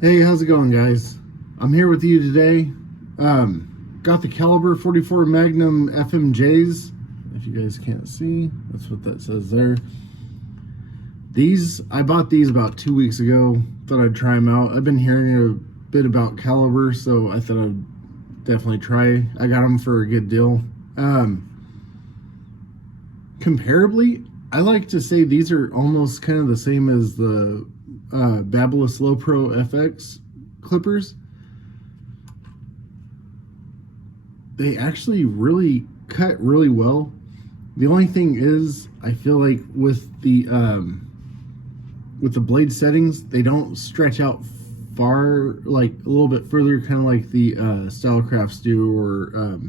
Hey, how's it going, guys? I'm here with you today. Got the caliber 44 Magnum FMJs. If you guys can't see, that's what that says there. I bought these about 2 weeks ago. Thought I'd try them out. I've been hearing a bit about caliber, so I thought I'd definitely try. I got them for a good deal. Comparably, I like to say these are almost kind of the same as the Babyliss Low Pro FX clippers. They actually really cut really well. The only thing is, I feel like with the blade settings, they don't stretch out far, like a little bit further, kind of like the Stylecrafts do, or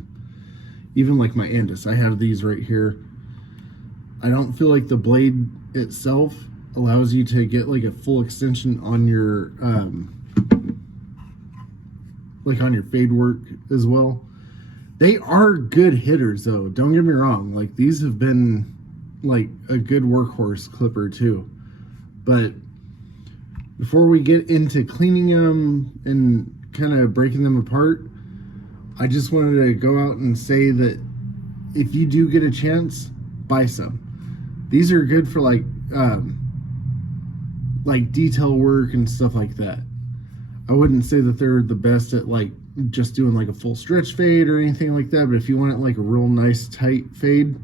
even like my Andis. I have these right here. I don't feel like the blade itself allows you to get like a full extension on your like on your fade work as well. They are good hitters though, don't get me wrong. Like these have been like a good workhorse clipper too. But before we get into cleaning them and kind of breaking them apart, I just wanted to go out and say that if you do get a chance, buy some. These are good for like detail work and stuff like that. I wouldn't say that they're the best at like just doing like a full stretch fade or anything like that, but if you want it like a real nice tight fade,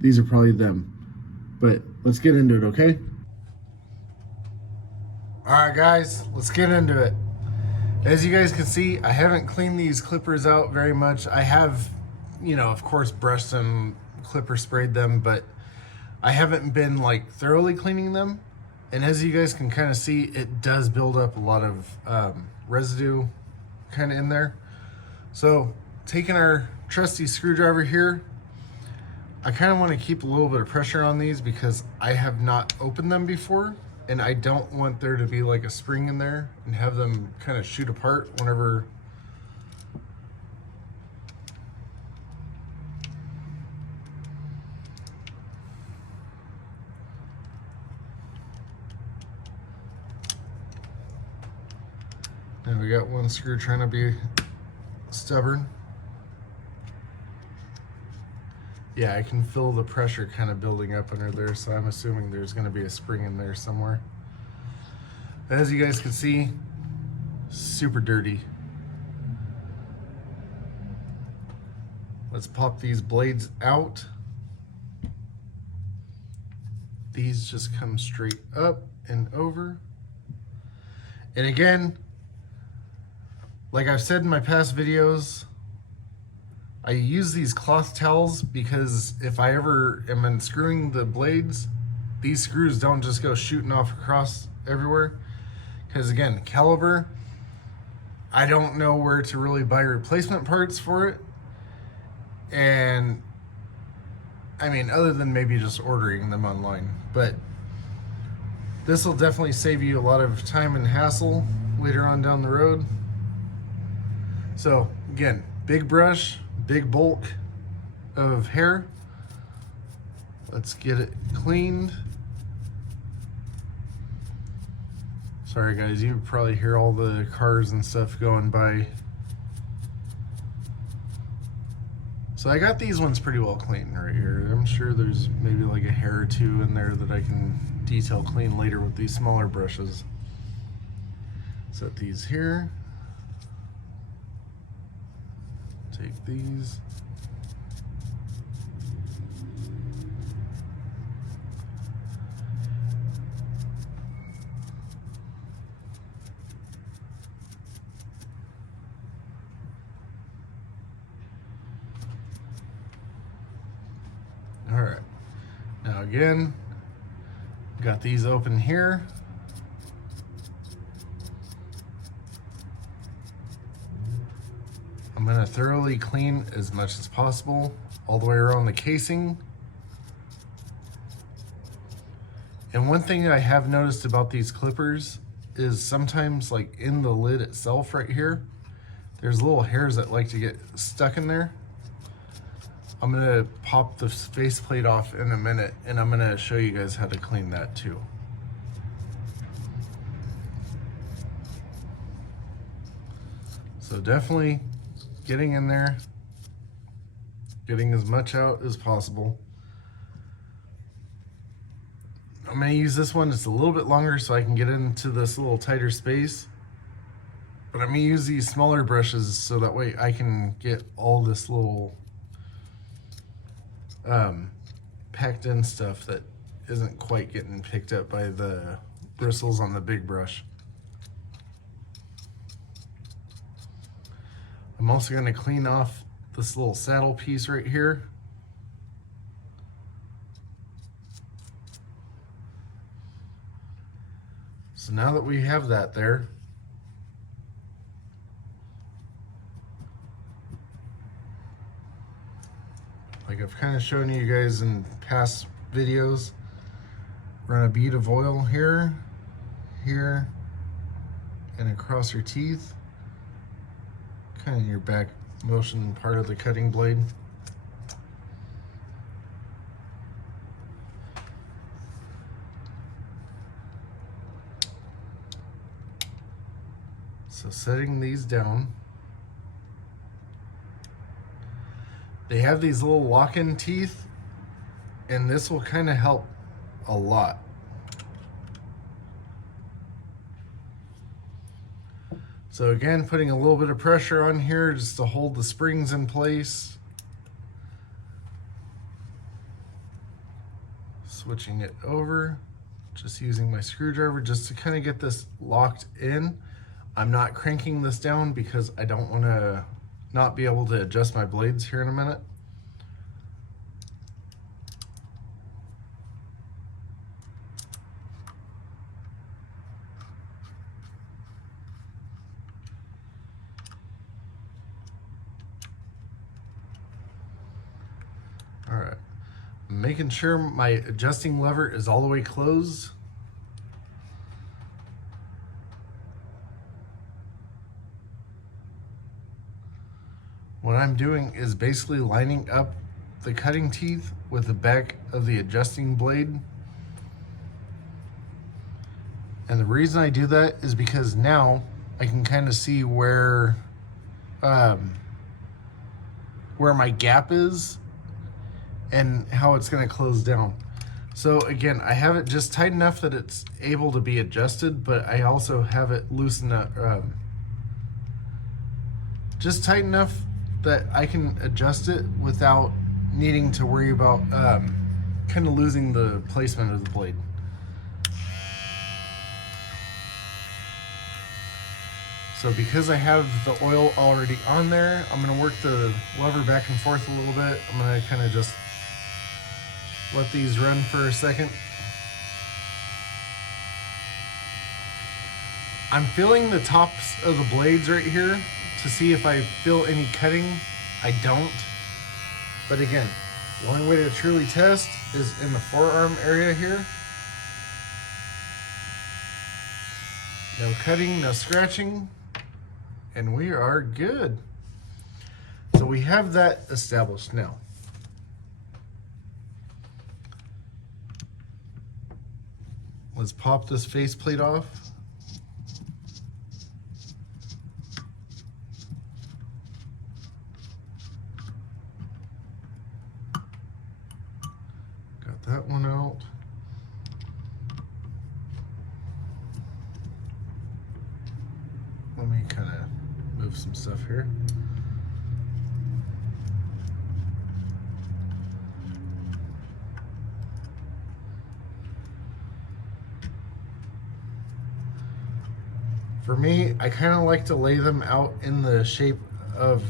these are probably them. But let's get into it, okay? Alright guys, let's get into it. As you guys can see, I haven't cleaned these clippers out very much. I have, of course brushed them, clipper sprayed them, but I haven't been like thoroughly cleaning them. And as you guys can kind of see, it does build up a lot of residue kind of in there. So taking our trusty screwdriver here, I kind of want to keep a little bit of pressure on these because I have not opened them before, and I don't want there to be like a spring in there and have them kind of shoot apart whenever and we got one screw trying to be stubborn. Yeah, I can feel the pressure kind of building up under there, so I'm assuming there's going to be a spring in there somewhere. As you guys can see, super dirty. Let's pop these blades out. These just come straight up and over. And again, like I've said in my past videos, I use these cloth towels because if I ever am unscrewing the blades, these screws don't just go shooting off across everywhere. Because again, caliber, I don't know where to really buy replacement parts for it. And I mean, other than maybe just ordering them online. But this will definitely save you a lot of time and hassle later on down the road. So again, big brush, big bulk of hair. Let's get it cleaned. Sorry guys, you probably hear all the cars and stuff going by. So I got these ones pretty well cleaned right here. I'm sure there's maybe like a hair or two in there that I can detail clean later with these smaller brushes. Set these here. Take these. All right. Now again, got these open here. I'm going to thoroughly clean as much as possible all the way around the casing. And one thing I have noticed about these clippers is sometimes like in the lid itself right here, there's little hairs that like to get stuck in there. I'm gonna pop the faceplate off in a minute, and I'm gonna show you guys how to clean that too. So definitely getting in there, getting as much out as possible. I'm going to use this one just a little bit longer so I can get into this little tighter space. But I'm going to use these smaller brushes so that way I can get all this little packed in stuff that isn't quite getting picked up by the bristles on the big brush. I'm also going to clean off this little saddle piece right here. So now that we have that there, like I've kind of shown you guys in past videos, run a bead of oil here, here, and across your teeth, kind of in your back motion part of the cutting blade. So setting these down, they have these little lock-in teeth, and this will kind of help a lot. So again, putting a little bit of pressure on here just to hold the springs in place. Switching it over, just using my screwdriver just to kind of get this locked in. I'm not cranking this down because I don't want to not be able to adjust my blades here in a minute. All right, I'm making sure my adjusting lever is all the way closed. What I'm doing is basically lining up the cutting teeth with the back of the adjusting blade. And the reason I do that is because now I can kind of see where my gap is and how it's going to close down. So again, I have it just tight enough that it's able to be adjusted, but I also have it loosened up, just tight enough that I can adjust it without needing to worry about kind of losing the placement of the blade. So because I have the oil already on there, I'm going to work the lever back and forth a little bit. I'm going to kind of just let these run for a second. I'm feeling the tops of the blades right here to see if I feel any cutting. I don't. But again, the only way to truly test is in the forearm area here. No cutting, no scratching, and we are good. So we have that established now. Let's pop this faceplate off. Got that one out. Let me kind of move some stuff here. For me, I kind of like to lay them out in the shape of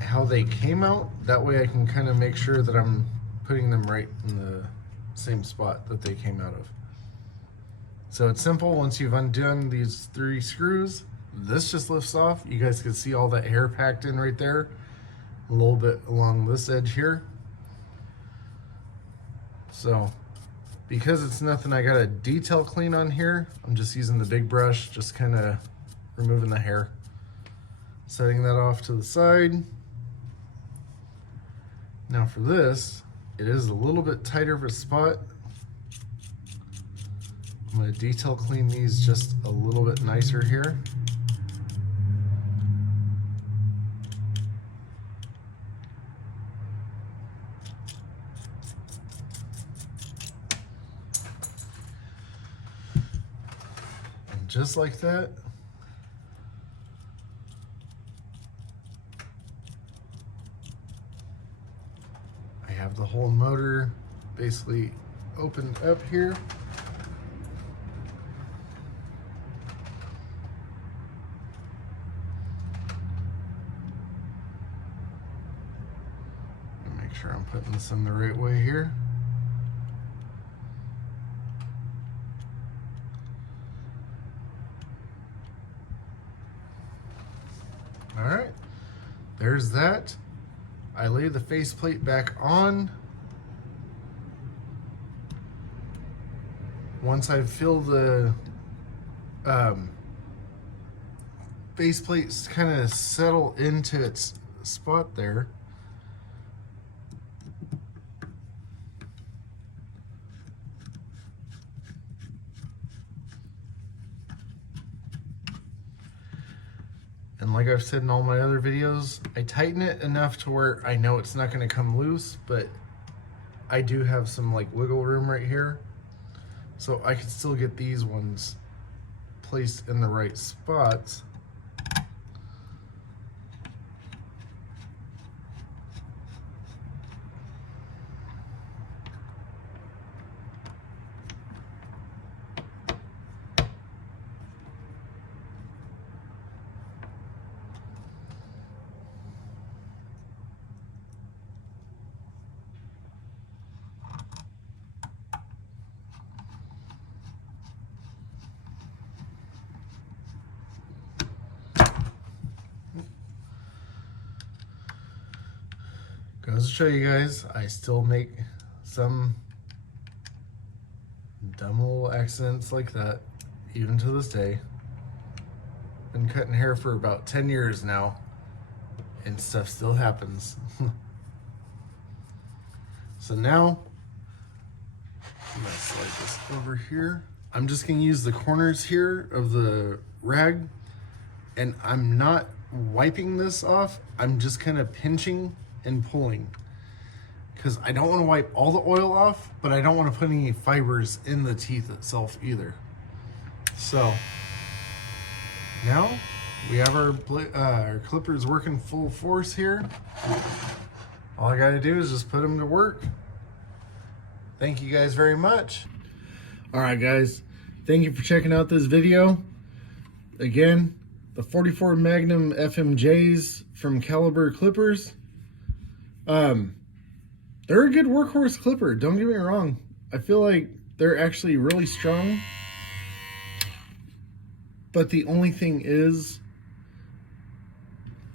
how they came out. That way I can kind of make sure that I'm putting them right in the same spot that they came out of. So it's simple. Once you've undone these 3 screws, this just lifts off. You guys can see all that hair packed in right there. A little bit along this edge here. So because it's nothing I got a detail clean on here, I'm just using the big brush, just kind of removing the hair. Setting that off to the side. Now for this, it is a little bit tighter of a spot. I'm going to detail clean these just a little bit nicer here. just like that. I have the whole motor basically opened up here. Make sure I'm putting this in the right way here. All right, there's that. I lay the faceplate back on. Once I feel the faceplate kind of settle into its spot there, and like I've said in all my other videos, I tighten it enough to where I know it's not going to come loose, but I do have some like wiggle room right here. So I can still get these ones placed in the right spots. Goes to show you guys, I still make some dumb little accidents like that, even to this day. Been cutting hair for about 10 years now, and stuff still happens. So now, I'm gonna slide this over here. I'm just gonna use the corners here of the rag, and I'm not wiping this off. I'm just kind of pinching and pulling, because I don't want to wipe all the oil off, but I don't want to put any fibers in the teeth itself either. So now we have our clippers working full force here. All I got to do is just put them to work. Thank you guys very much. All right, guys, thank you for checking out this video. Again, the 44 Magnum FMJs from Caliber Clippers. They're a good workhorse clipper, don't get me wrong. I feel like they're actually really strong. But the only thing is,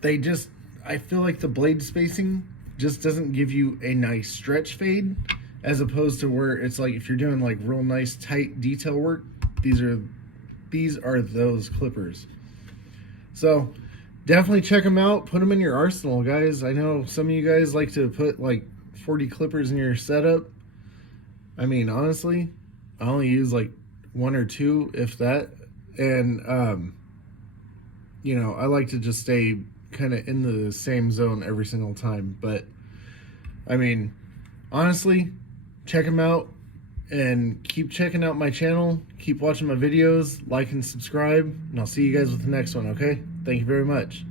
I feel like the blade spacing just doesn't give you a nice stretch fade, as opposed to where it's like if you're doing like real nice tight detail work, these are those clippers. So definitely check them out. Put them in your arsenal, guys. I know some of you guys like to put like 40 clippers in your setup. I mean, honestly, I only use like 1 or 2, if that. And, you know, I like to just stay kind of in the same zone every single time. But, I mean, honestly, check them out and keep checking out my channel. Keep watching my videos, like and subscribe, and I'll see you guys with the next one, okay? Thank you very much.